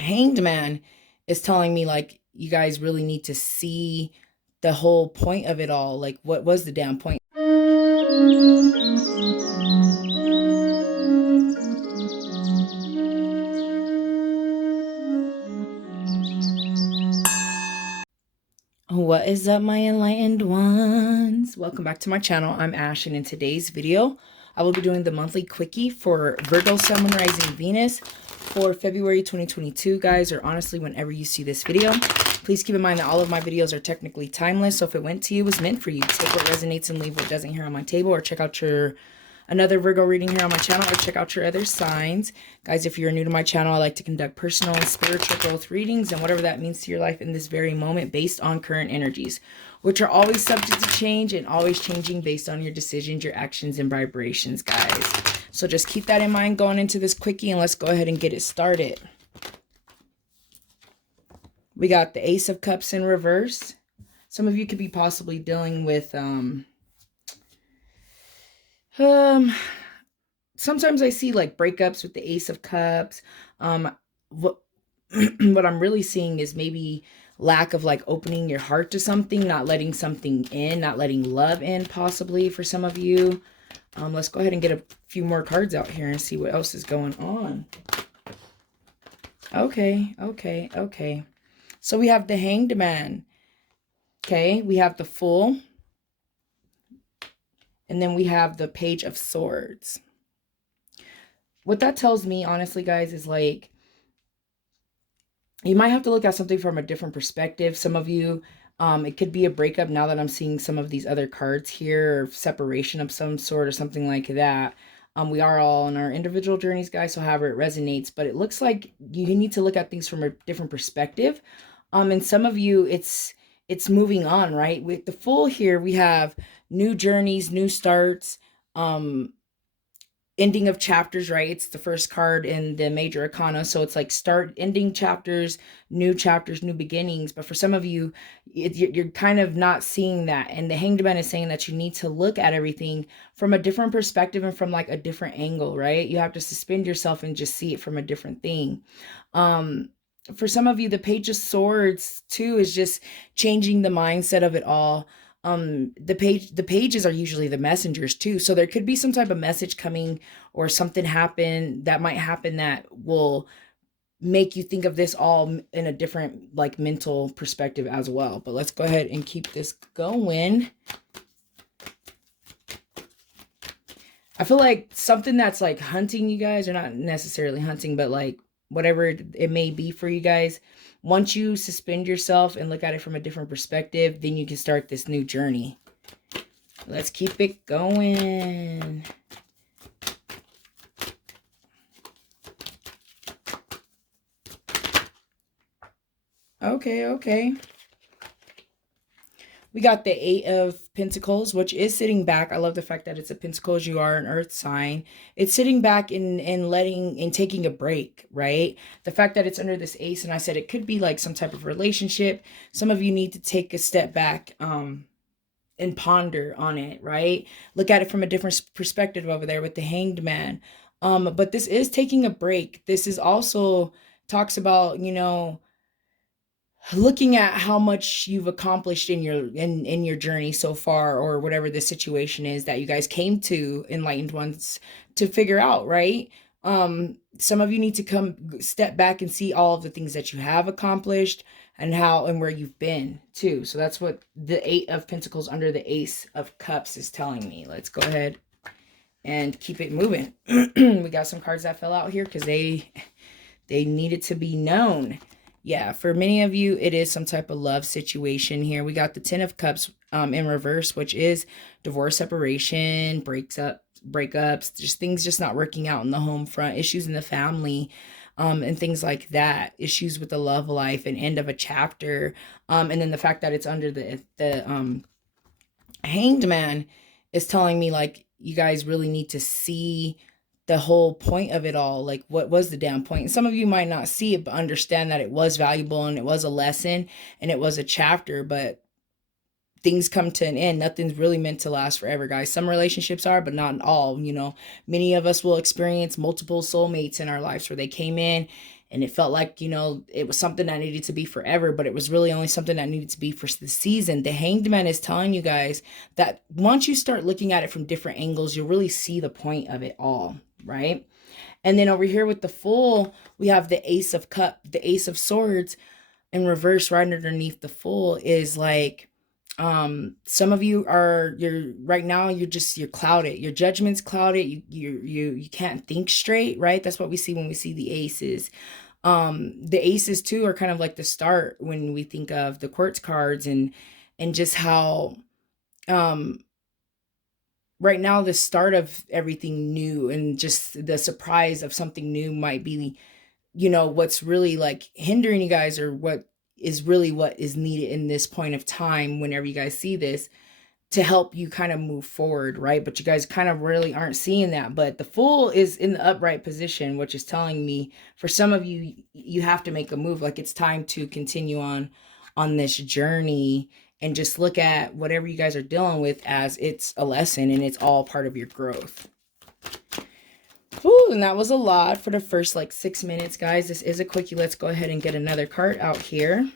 Hanged Man is telling me like you guys really need to see the whole point of it all. Like, what was the damn point? What is up, my enlightened ones? Welcome back to my channel. I'm Ash, and in today's video, I will be doing the monthly quickie for Virgo, Sun, Moon, Rising, Venus for February 2022, guys, or honestly, whenever you see this video. Please keep in mind that all of my videos are technically timeless, so if it went to you, it was meant for you. Take what resonates and leave what doesn't here on my table, or check out another Virgo reading here on my channel, or check out your other signs. Guys, if you're new to my channel, I like to conduct personal and spiritual growth readings and whatever that means to your life in this very moment based on current energies, which are always subject to change and always changing based on your decisions, your actions, and vibrations, guys. So just keep that in mind going into this quickie, and let's go ahead and get it started. We got the Ace of Cups in reverse. Some of you could be possibly dealing with sometimes I see like breakups with the Ace of Cups. What what I'm really seeing is maybe lack of like opening your heart to something, not letting something in, not letting love in, possibly for some of you. Let's go ahead and get a few more cards out here and see what else is going on. Okay. So we have the Hanged Man. Okay, we have the Fool. And then we have the Page of Swords. What that tells me, honestly, guys, is like, you might have to look at something from a different perspective. Some of you, it could be a breakup now that I'm seeing some of these other cards here, or separation of some sort or something like that. We are all on our individual journeys, guys, so however it resonates. But it looks like you need to look at things from a different perspective. And some of you, it's moving on, right? With the Fool here, we have new journeys, new starts, ending of chapters, right? It's the first card in the major arcana, so it's like ending chapters, new beginnings. But for some of you, you're kind of not seeing that, and the Hanged Man is saying that you need to look at everything from a different perspective and from like a different angle, right? You have to suspend yourself and just see it from a different thing. For some of you, the Page of Swords too is just changing the mindset of it all. The pages are usually the messengers too, so there could be some type of message coming or something that might happen that will make you think of this all in a different like mental perspective as well. But let's go ahead and keep this going. I feel like something that's like hunting you guys, or not necessarily hunting, but like whatever it may be for you guys, once you suspend yourself and look at it from a different perspective, then you can start this new journey. Let's keep it going. Okay. We got the Eight of Pentacles, which is sitting back. I love the fact that it's a Pentacles. You are an earth sign. It's sitting back and taking a break, right? The fact that it's under this ace, and I said it could be like some type of relationship. Some of you need to take a step back and ponder on it, right? Look at it from a different perspective over there with the Hanged Man. But this is taking a break. This is also talks about, looking at how much you've accomplished in your journey so far, or whatever the situation is that you guys came to, enlightened ones, to figure out, right? Some of you need to step back and see all of the things that you have accomplished and how and where you've been too. So that's what the Eight of Pentacles under the Ace of Cups is telling me. Let's go ahead and keep it moving. We got some cards that fell out here because they needed to be known. Yeah, for many of you, it is some type of love situation here. We got the Ten of Cups in reverse, which is divorce, separation, breakups, just things just not working out in the home front, issues in the family, and things like that, issues with the love life, and end of a chapter. And then the fact that it's under the Hanged Man is telling me like you guys really need to see the whole point of it all. Like, what was the damn point? And some of you might not see it, but understand that it was valuable and it was a lesson and it was a chapter, but things come to an end. Nothing's really meant to last forever, guys. Some relationships are, but not all. Many of us will experience multiple soulmates in our lives where they came in And it felt like, you know, it was something that needed to be forever, but it was really only something that needed to be for the season. The Hanged Man is telling you guys that once you start looking at it from different angles, you'll really see the point of it all, right? And then over here with the Fool, we have the Ace of Cup, the Ace of Swords in reverse right underneath the Fool is like, some of you are, you're right now, you're clouded. Your judgment's clouded. You can't think straight, right? That's what we see when we see the aces. The aces too are kind of like the start when we think of the Quartz cards, and just how, right now, the start of everything new and just the surprise of something new might be, you know, what's really like hindering you guys, or what is needed in this point of time whenever you guys see this, to help you kind of move forward, right? But you guys kind of really aren't seeing that. But the Fool is in the upright position, which is telling me for some of you, you have to make a move. Like it's time to continue on this journey and just look at whatever you guys are dealing with as it's a lesson and it's all part of your growth. Ooh, and that was a lot for the first like 6 minutes, guys. This is a quickie. Let's go ahead and get another card out here.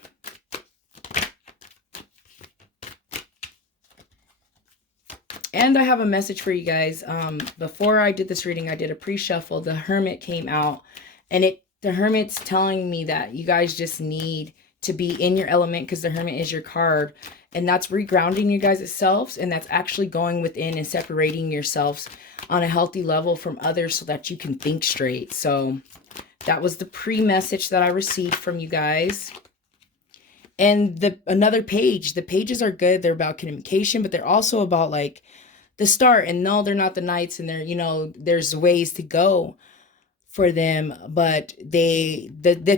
And I have a message for you guys. Before I did this reading, I did a pre-shuffle. The Hermit came out, and the Hermit's telling me that you guys just need to be in your element, because the Hermit is your card, and that's regrounding you guys' selves, and that's actually going within and separating yourselves on a healthy level from others so that you can think straight. So that was the pre-message that I received from you guys. And another page, the pages are good. They're about communication, but they're also about like the start. And no, they're not the knights, and they're, you know, there's ways to go for them, but the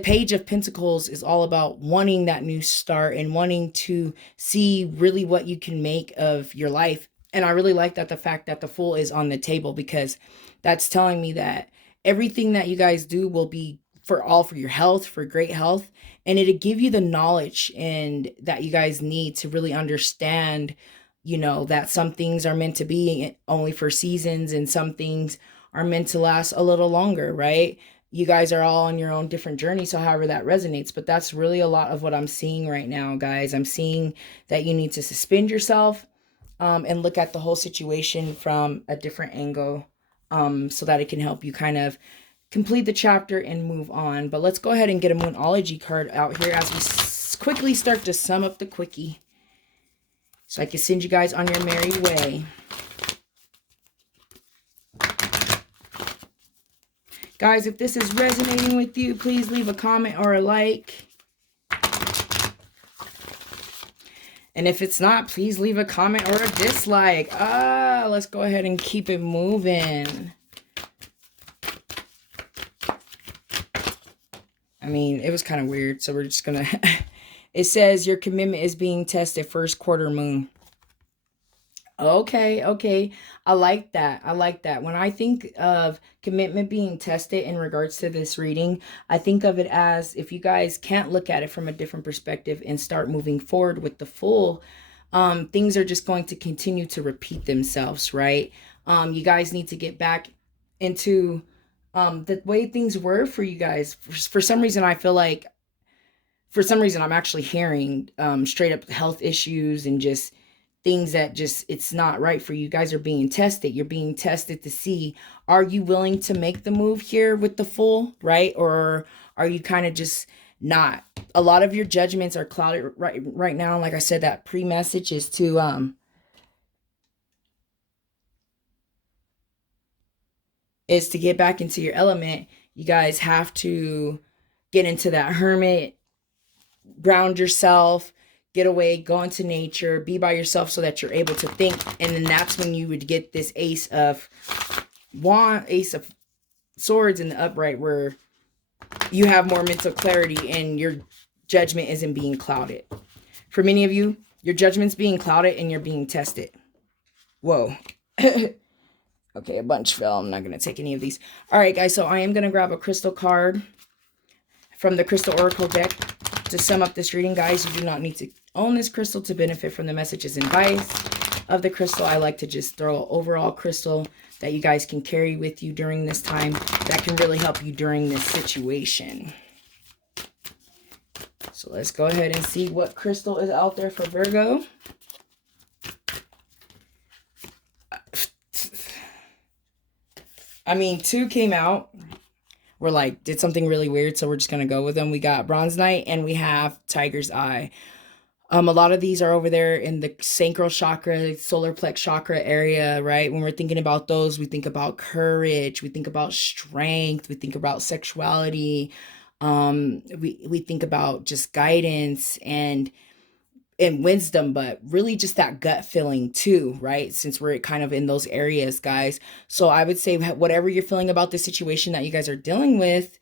Page of Pentacles is all about wanting that new start and wanting to see really what you can make of your life. And I really like that, the fact that the Fool is on the table, because that's telling me that everything that you guys do will be for your health, for great health, and it'll give you the knowledge and that you guys need to really understand, you know, that some things are meant to be only for seasons and some things are meant to last a little longer, right? You guys are all on your own different journey, so however that resonates. But that's really a lot of what I'm seeing right now, guys. I'm seeing that you need to suspend yourself and look at the whole situation from a different angle, so that it can help you kind of complete the chapter and move on. But let's go ahead and get a Moonology card out here as we quickly start to sum up the quickie, so I can send you guys on your merry way. Guys, if this is resonating with you, please leave a comment or a like. And if it's not, please leave a comment or a dislike. Let's go ahead and keep it moving. I mean, it was kind of weird, so we're just going to... It says, your commitment is being tested, first quarter moon. Okay. I like that. When I think of commitment being tested in regards to this reading, I think of it as, if you guys can't look at it from a different perspective and start moving forward with the Fool, things are just going to continue to repeat themselves, right? You guys need to get back into the way things were for you guys. For some reason, I feel like, I'm actually hearing straight up health issues and just things that just, it's not right for you. Guys are being tested. You're being tested to see, are you willing to make the move here with the Fool, right? Or are you kind of just not? A lot of your judgments are clouded right now. Like I said, that pre-message is to get back into your element. You guys have to get into that Hermit, ground yourself, get away, go into nature, be by yourself so that you're able to think. And then that's when you would get this Ace of Swords in the upright, where you have more mental clarity and your judgment isn't being clouded. For many of you, your judgment's being clouded and you're being tested. Whoa. Okay, a bunch fell. I'm not going to take any of these. All right, guys, so I am going to grab a crystal card from the Crystal Oracle deck to sum up this reading. Guys, you do not need to own this crystal to benefit from the messages and advice of the crystal. I like to just throw an overall crystal that you guys can carry with you during this time that can really help you during this situation. So let's go ahead and see what crystal is out there for Virgo. I mean, 2 came out. We're like, did something really weird, so we're just going to go with them. We got Bronze Knight and we have Tiger's Eye. A lot of these are over there in the sacral chakra, solar plex chakra area, right? When we're thinking about those, we think about courage, we think about strength, we think about sexuality, we think about just guidance and wisdom, but really just that gut feeling too, right? Since we're kind of in those areas, guys. So I would say whatever you're feeling about the situation that you guys are dealing with,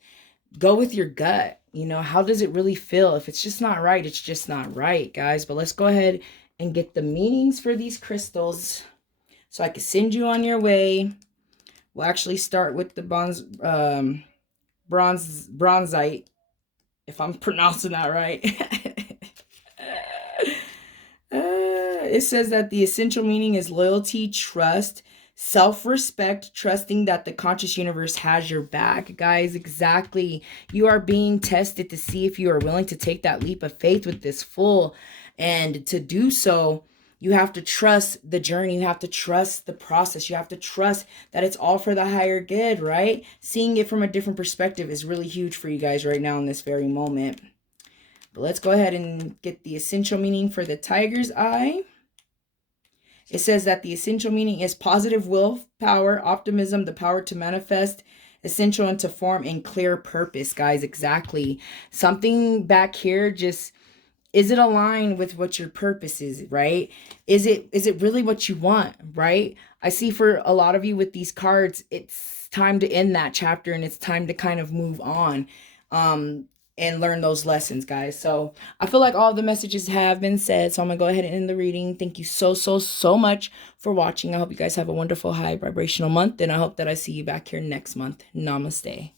go with your gut. You know, how does it really feel? If it's just not right, it's just not right, guys. But let's go ahead and get the meanings for these crystals so I can send you on your way. We'll actually start with the bronzite, if I'm pronouncing that right. It says that the essential meaning is loyalty, trust, self-respect, trusting that the conscious universe has your back. Guys, exactly. You are being tested to see if you are willing to take that leap of faith with this Fool. And to do so, you have to trust the journey. You have to trust the process. You have to trust that it's all for the higher good, right? Seeing it from a different perspective is really huge for you guys right now in this very moment. But let's go ahead and get the essential meaning for the Tiger's Eye. It says that the essential meaning is positive willpower, optimism, the power to manifest, essential and to form and clear purpose, guys. Exactly. Something back here just, is it aligned with what your purpose is, right? Is it really what you want, right? I see for a lot of you with these cards, it's time to end that chapter and it's time to kind of move on. And learn those lessons, guys. So I feel like all the messages have been said. So I'm going to go ahead and end the reading. Thank you so much for watching. I hope you guys have a wonderful high vibrational month. And I hope that I see you back here next month. Namaste.